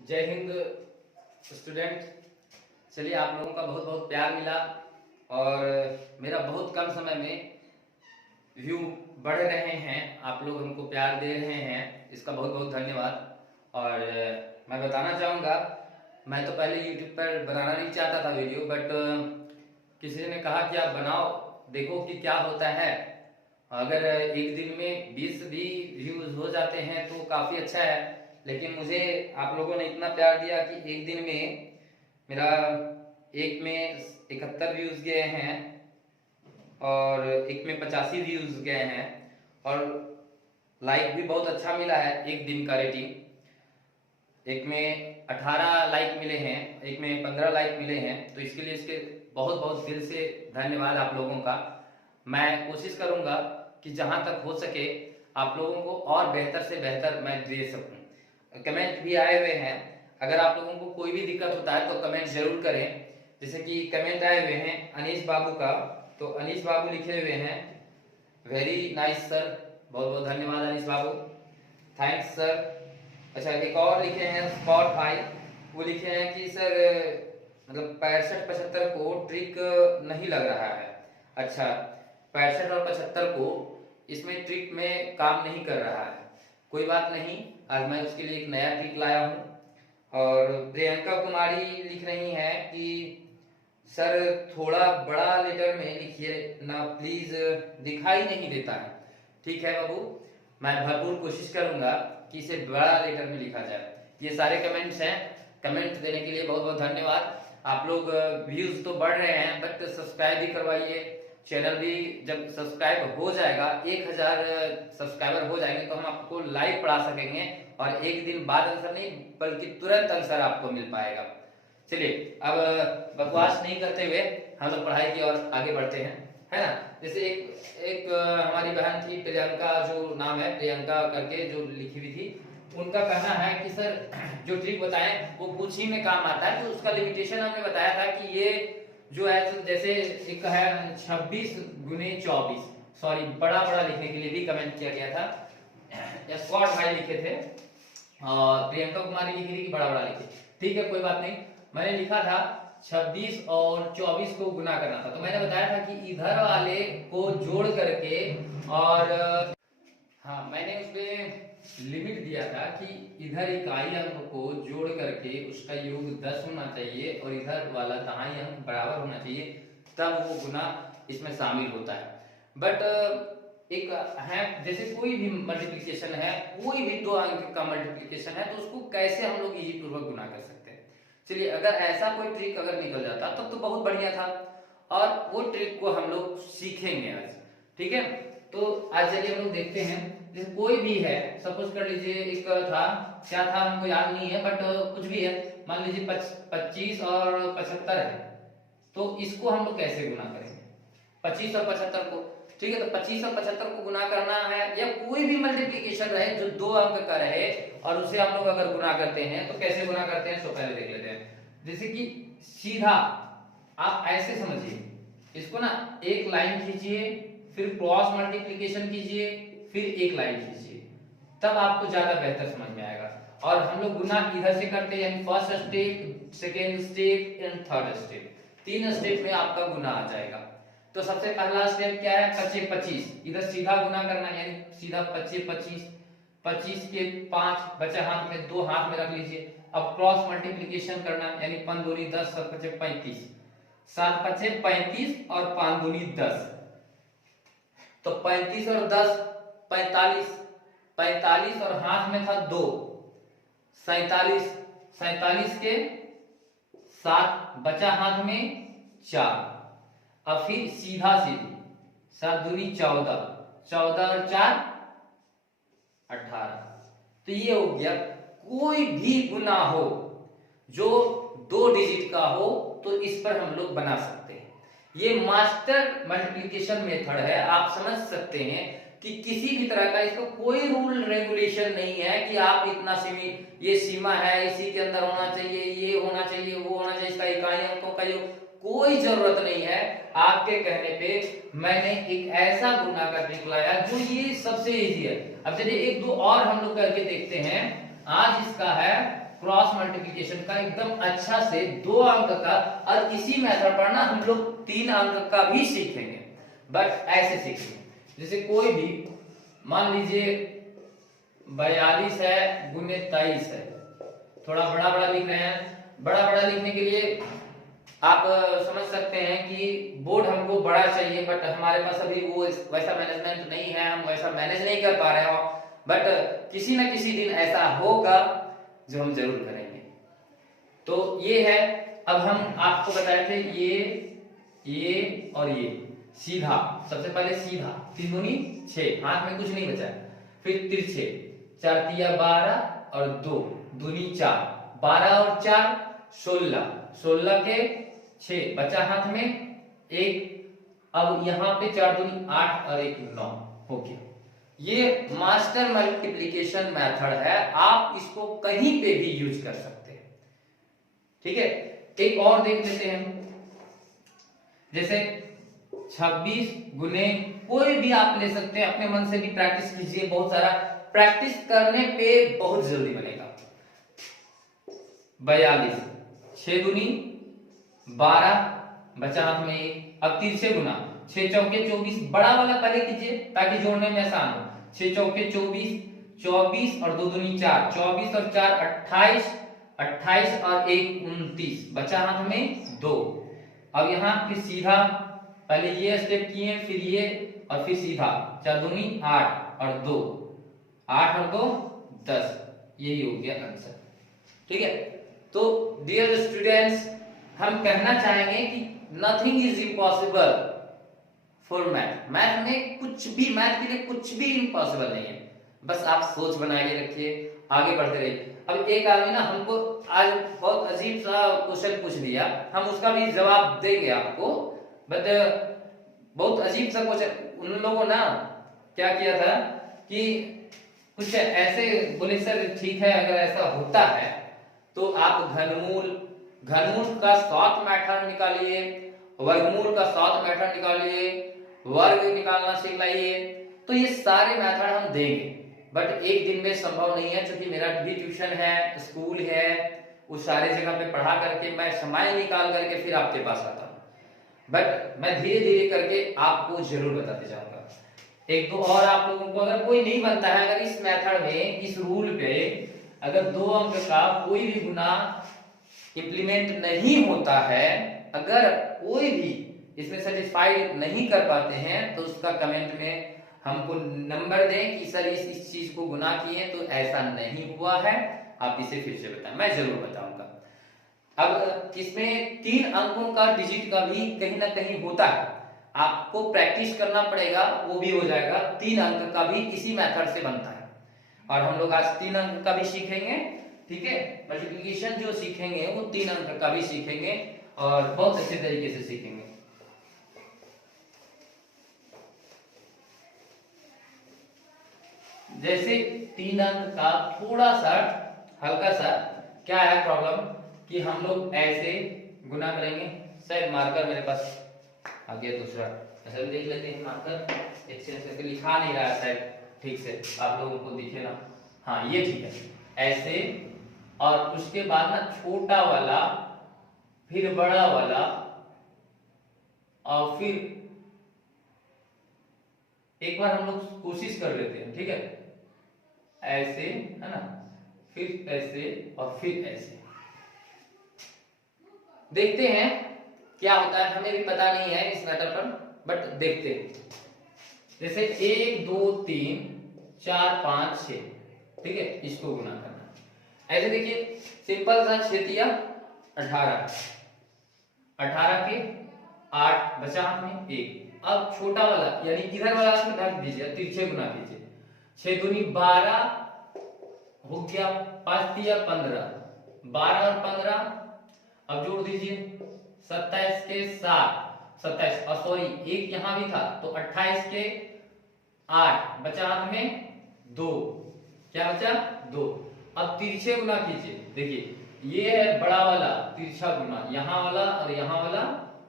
जय हिंद स्टूडेंट। चलिए, आप लोगों का बहुत बहुत प्यार मिला और मेरा बहुत कम समय में व्यू बढ़ रहे हैं। आप लोग हमको प्यार दे रहे हैं, इसका बहुत बहुत धन्यवाद। और मैं बताना चाहूँगा, मैं तो पहले यूट्यूब पर बनाना नहीं चाहता था वीडियो, बट किसी ने कहा कि आप बनाओ, देखो कि क्या होता है। अगर एक दिन में 20 भी व्यूज हो जाते हैं तो काफ़ी अच्छा है। लेकिन मुझे आप लोगों ने इतना प्यार दिया कि एक दिन में मेरा एक में 71 व्यूज गए हैं और एक में 85 व्यूज गए हैं और लाइक भी बहुत अच्छा मिला है। एक दिन का रेटिंग, एक में 18 लाइक मिले हैं, एक में 15 लाइक मिले हैं। तो इसके लिए इसके बहुत बहुत दिल से धन्यवाद आप लोगों का। मैं कोशिश करूंगा कि जहां तक हो सके आप लोगों को और बेहतर से बेहतर मैं दे सकूं। कमेंट भी आए हुए हैं, अगर आप लोगों को कोई भी दिक्कत होता है तो कमेंट जरूर करें। जैसे कि कमेंट आए हुए हैं अनीश बाबू का, तो अनीश बाबू लिखे हुए हैं वेरी नाइस सर, बहुत बहुत धन्यवाद अनीश बाबू, थैंक्स सर। अच्छा, एक और लिखे हैं स्पॉट भाई, वो लिखे हैं कि सर मतलब 65-75 को ट्रिक नहीं लग रहा है। अच्छा, 65 और 75 को इसमें ट्रिक में काम नहीं कर रहा है, कोई बात नहीं, आज मैं उसके लिए एक नया ट्रिक लाया हूँ। और प्रियंका कुमारी लिख रही हैं कि सर थोड़ा बड़ा लेटर में लिखिए ना प्लीज, दिखाई नहीं देता है। ठीक है बाबू, मैं भरपूर कोशिश करूंगा कि इसे बड़ा लेटर में लिखा जाए। ये सारे कमेंट्स हैं, कमेंट देने के लिए बहुत बहुत धन्यवाद। आप लोग व्यूज तो बढ़ रहे हैं बट सब्सक्राइब भी करवाइए चैनल भी। जब सब्सक्राइब हो जाएगा, 1000 सब्सक्राइबर हो जाएंगे तो हम आपको लाइव पढ़ा सकेंगे और एक दिन बाद आंसर नहीं बल्कि तुरंत आंसर आपको मिल पाएगा। चलिए, अब बकवास नहीं करते हुए हम लोग पढ़ाई की ओर आगे बढ़ते हैं, है ना। जैसे एक एक हमारी बहन थी प्रियंका, जो नाम है प्रियंका करके, जो लिखी हुई थी, उनका कहना है कि सर जो ट्रिक बताएं वो कुछ ही में काम आता है। तो उसका लिमिटेशन हमने बताया था कि ये जो है, जैसे एक है 26x24, सॉरी बड़ा बड़ा लिखने के लिए भी कमेंट किया गया था, स्कॉट भाई लिखे थे और प्रियंका कुमारी लिखी थी कि बड़ा बड़ा लिखे। ठीक है, कोई बात नहीं। मैंने लिखा था 26 और 24 को गुना करना था, तो मैंने बताया था कि इधर वाले को जोड़ करके, और हाँ मैंने उसमें लिमिट दिया था कि इधर इकाई अंक को जोड़ करके उसका योग 10 होना चाहिए और इधर वाला दहाई अंक बराबर होना चाहिए, तब वो गुना इसमें शामिल होता है। बट एक है, जैसे कोई भी मल्टीप्लिकेशन है, कोई भी 2 अंक का मल्टीप्लिकेशन है, तो उसको कैसे हम लोग इजी पूर्वक गुना कर सकते हैं। चलिए, अगर ऐसा कोई ट्रिक अगर निकल जाता तब तो बहुत बढ़िया था, और वो ट्रिक को हम लोग सीखेंगे आज। ठीक है, तो आज चलिए हम लोग देखते हैं। जैसे कोई भी है, सपोज कर लीजिए, एक था, क्या था हमको याद नहीं है, बट कुछ भी है, मान लीजिए 25 और 75 है, तो इसको हम लोग कैसे गुना करेंगे 25 और 75 को। ठीक है, तो 25 और 75 को गुना करना है, या कोई भी मल्टीप्लिकेशन रहे जो 2 अंक का रहे और उसे हम लोग अगर गुना करते हैं तो कैसे गुना करते हैं, तो पहले देख लेते हैं। जैसे कि सीधा आप ऐसे समझिए इसको ना, एक लाइन खींचिए, फिर क्रॉस मल्टीप्लिकेशन कीजिए, फिर एक लाइन खींचिए, तब आपको ज्यादा बेहतर समझ में आएगा। और हम लोग गुना इधर से करते हैं, यानी first step, second step and third step, 3 step में आपका गुना आ जाएगा। तो सबसे पहला स्टेप क्या है, 25-25, इधर सीधा गुना करना, यानी सीधा 25-25, 25 के 5 बचा हाथ में, 2 हाथ में रख लीजिए। अब क्रॉस मल्टीप्लिकेशन करना, यानी 5 दूनी 10, 7 पचे 35, 7 पचे 35 और 5 दूनी 10, तो 35 और 10 45, 45 और हाथ में था 2, 47, 47 के 7 बचा हाथ में 4। अब फिर सीधा सीधी, 7 दूनी 14, 14 और 4 18। तो ये हो गया। कोई भी गुना हो जो 2 डिजिट का हो तो इस पर हम लोग बना सकते हैं। ये मास्टर मल्टीप्लिकेशन मेथड है, आप समझ सकते हैं कि किसी भी तरह का इसका कोई रूल रेगुलेशन नहीं है कि आप इतना सीमित, ये सीमा है, इसी के अंदर होना चाहिए, ये होना चाहिए, वो होना चाहिए, इसका इकाई अंकों का योग, कोई जरूरत नहीं है। आपके कहने पे मैंने एक ऐसा गुना का ट्रिक लाया जो ये सबसे इजी है। अब चलिए 1 2 और हम लोग करके देखते हैं। आज इसका है क्रॉस मल्टीप्लिकेशन का एकदम अच्छा से 2 अंक का, और इसी मेथड पर ना हम लोग 3 अंक का भी सीखेंगे, बट ऐसे सीखेंगे। जैसे कोई भी मान लीजिए 42 है गुने 23 है, थोड़ा बड़ा बड़ा लिख रहे हैं। बड़ा बड़ा लिखने के लिए आप समझ सकते हैं कि बोर्ड हमको बड़ा चाहिए, बट हमारे पास अभी वो वैसा मैनेजमेंट नहीं है, हम वैसा मैनेज नहीं कर पा रहे हो, बट किसी न किसी दिन ऐसा होगा जो हम जरूर करेंगे। तो ये है, अब हम आपको बताए थे ये और ये सीधा, सबसे पहले सीधा 3 दूनी 6, हाथ में कुछ नहीं बचा, फिर तिरछे 4 तिया 12 और 2 दूनी 4, 12 और 4 16, 16 के 6 बचा हाथ में 1, अब यहाँ पे 4 दूनी 8 और 1 9 हो गया। ये मास्टर मल्टीप्लिकेशन मेथड है, आप इसको कहीं पे भी यूज कर सकते हैं। ठीक है, एक और देख लेते हैं, जैसे 26 गुने, कोई भी आप ले सकते हैं, अपने मन से भी प्रैक्टिस कीजिए, बहुत सारा प्रैक्टिस करने पे बहुत जल्दी बनेगा। 42 6 दूनी 12 बचा हाथ में 1, अब तिरछे गुना 6 चौके 24, बड़ा वाला पहले कीजिए ताकि जोड़ने में आसान हो। 6 चौके 24, 24 और 2 दूनी 4, 24 और 4 28, 28 और 1 29, बचा हाथ में 2। अब यहाँ फिर सीधा, पहले ये स्टेप किए, फिर ये और फिर सीधा, 4 दूनी 8 और 2, 8 और 2 10, यही हो गया आंसर। ठीक है, तो डियर स्टूडेंट्स, हम कहना चाहेंगे कि nothing is impossible for math. Math में कुछ भी, मैथ के लिए कुछ भी इम्पॉसिबल नहीं है, बस आप सोच बना के रखिए, आगे बढ़ते रहिए। अब एक आदमी ना हमको आज बहुत अजीब सा क्वेश्चन पूछ दिया, हम उसका भी जवाब देंगे आपको, बट बहुत अजीब सा क्वेश्चन। उन लोगों ना क्या किया था कि कुछ ऐसे बोले, सर ठीक है अगर ऐसा होता है तो आप घनमूल का 7 मेथड निकालिए, वर्गमूल का 7 मेथड निकालिए, वर्ग निकालना सिखाइए। तो ये सारे मेथड हम देंगे, बट एक दिन में संभव नहीं है, क्योंकि मेरा भी ट्यूशन है, स्कूल है, उस सारे जगह पे पढ़ा करके मैं समय निकाल करके फिर आपके पास आता हूँ। बट मैं धीरे धीरे करके आपको जरूर बताते जाऊंगा। एक दो और आप लोगों को, अगर कोई नहीं बनता है, अगर इस मेथड में, इस रूल पे अगर 2 अंक का कोई भी गुना इंप्लीमेंट नहीं होता है, अगर कोई भी इसमें सेटिस्फाइड नहीं कर पाते हैं, तो उसका कमेंट में हमको नंबर दें कि सर इस चीज को गुना किए तो ऐसा नहीं हुआ है, आप इसे फिर से बताएं, मैं जरूर बताऊंगा। अब इसमें 3 अंकों का डिजिट का भी कहीं ना कहीं होता है, आपको प्रैक्टिस करना पड़ेगा, वो भी हो जाएगा। 3 अंक का भी इसी मेथड से बनता है, और हम लोग आज 3 अंक का भी सीखेंगे। ठीक है, मल्टीप्लिकेशन जो सीखेंगे वो 3 अंक का भी सीखेंगे, और बहुत अच्छे तरीके से सीखेंगे। जैसे 3 अंक का थोड़ा सा हल्का सा क्या है प्रॉब्लम, कि हम लोग ऐसे गुना करेंगे। शायद मार्कर मेरे पास आ गया दूसरा, ऐसा देख लेते हैं, मार्कर एक्सचेंज करके लिखा नहीं रहा है शायद ठीक से, आप लोगों को दिखे ना, हाँ ये ठीक है, ऐसे, और उसके बाद ना छोटा वाला, फिर बड़ा वाला, और फिर एक बार हम लोग कोशिश कर लेते हैं। ठीक है, ऐसे है ना, फिर ऐसे और फिर ऐसे, देखते हैं क्या होता है, हमें भी पता नहीं है इस मैटर पर, बट देखते हैं। जैसे 1 2 3 4 5 6, ठीक है, इसको गुना करना। ऐसे देखिए, सिंपल सा 6 तिया 18, 18 के 8 बचा हाथ में 1। अब छोटा वाला यानी इधर वाला इसमें ढक दीजिए, तिरछे गुना कीजिए। 6 दूनी 12 हो गया, 5 तिया 15, 12 और 15, अब जोड़ दीजिए 27 के 7, 27 और सॉरी एक यहां भी था, तो 28 के 8 बचा हाथ में 2, क्या बचा 2। अब तिरछे गुना कीजिए, देखिए ये है बड़ा वाला तिरछा गुना, यहाँ वाला और यहाँ वाला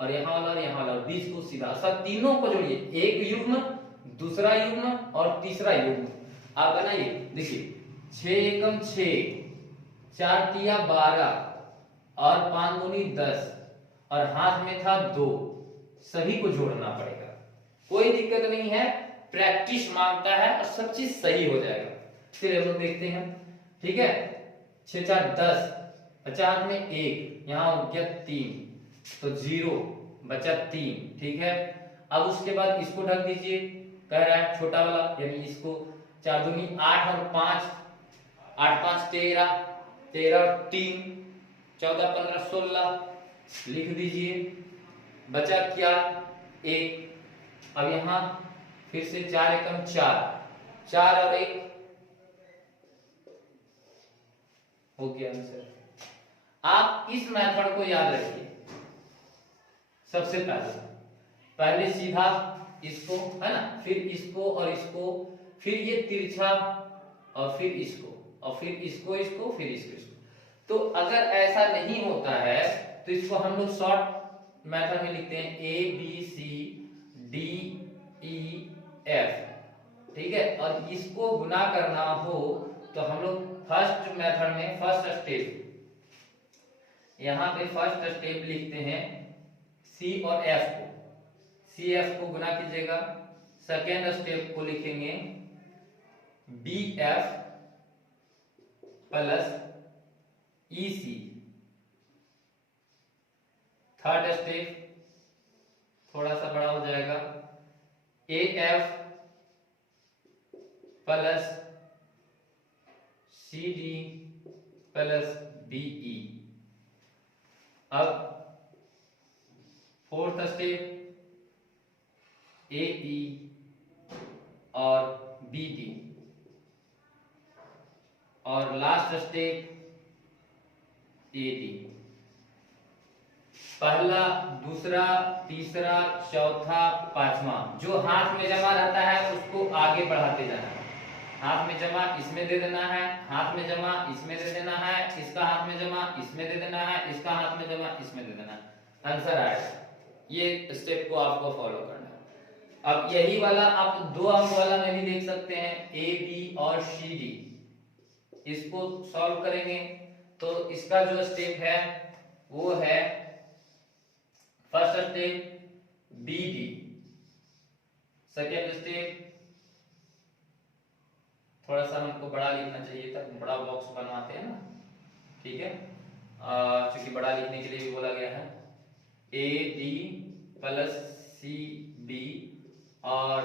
और यहाँ वाला और यहाँ वाला, और बीच को सीधा, सब तीनों को जोड़िए, एक युग्म, दूसरा युग्म और तीसरा युग्म। आप बनाइए, देखिए 6 एकम 6, 4 तिया 12 और 5 दूनी 10 और हाथ में था 2, सभी को जोड़ना पड़ेगा। कोई दिक्कत नहीं है, प्रैक्टिस मांगता है और सब चीज सही हो जाएगा। फिर हम लोग देखते हैं, ठीक है। 6 4 10, बचा हाथ में 1, यहाँ हो गया 3, तो 0 बचा 3, ठीक है। अब उसके बाद इसको ढक दीजिए, कह रहा है छोटा वाला, यानी इसको 4 दूनी 8 और 5, 8 5 13, 13 और 3 14 15 16 लिख दीजिए। बचा क्या 1। अब यहां फिर से 4 एकम 4, 4 और 1 हो गया आंसर। आप इस मेथड को याद रखिए। सबसे पहले सीधा इसको, है ना, फिर इसको और इसको, फिर ये तिरछा और फिर इसको और फिर इसको फिर इसको। तो अगर ऐसा नहीं होता है तो इसको हम लोग शॉर्ट मेथड में लिखते हैं ABCDEF, ठीक है। और इसको गुना करना हो तो हम लोग फर्स्ट मेथड में फर्स्ट स्टेप, यहां पे फर्स्ट स्टेप लिखते हैं C और F को, CF को गुना कीजिएगा। सेकेंड स्टेप को लिखेंगे BF plus EC। Third step थोड़ा सा बड़ा हो जाएगा, AF plus CD plus BE। अब फोर्थ स्टेप AE और BD और लास्ट स्टेप AD। पहला, दूसरा, तीसरा, चौथा, पांचवा जो हाथ में जमा रहता है उसको आगे बढ़ाते जाना है। हाथ में जमा इसमें दे देना है, हाथ में जमा इसमें दे देना है, इसका हाथ में जमा इसमें दे देना है, इसका हाथ में जमा इसमें दे देना है, आंसर आएगा। ये स्टेप को आपको फॉलो करना है। अब यही वाला आप 2 अंक वाला में भी देख सकते हैं, AB और CD। इसको सॉल्व करेंगे तो इसका जो स्टेप है वो है first step BD, second step थोड़ा सा हमको बड़ा लिखना चाहिए था, बड़ा बॉक्स बनवाते हैं ना, ठीक है। क्योंकि बड़ा लिखने के लिए भी बोला गया है। AD प्लस CB और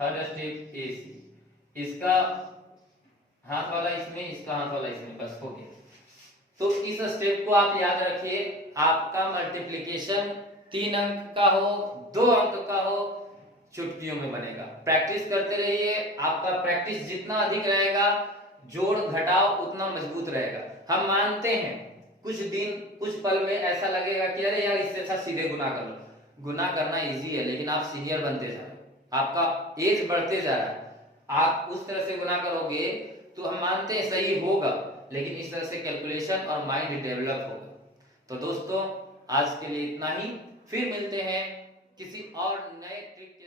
थर्ड स्टेप AC। इसका हाथ वाला इसमें, इसका हाथ वाला इसमें, बस हो गया। तो इस स्टेप को आप याद रखिए। आपका मल्टीप्लिकेशन 3 अंक का हो, 2 अंक का हो, चुटकियों में बनेगा। प्रैक्टिस करते रहिए। आपका प्रैक्टिस जितना अधिक रहेगा, जोड़ घटाव उतना मजबूत रहेगा। हम मानते हैं कुछ दिन कुछ पल में ऐसा लगेगा कि अरे यार इससे अच्छा सीधे गुना कर लो। गुना करना इजी है, लेकिन आप सीनियर बनते जा रहे हो, आपका एज बढ़ते जा रहा है, आप उस तरह से गुना करोगे तो हम मानते हैं सही होगा, लेकिन इस तरह से कैलकुलेशन और माइंड डेवलप होगा। तो दोस्तों आज के लिए इतना ही, फिर मिलते हैं किसी और नए ट्रिक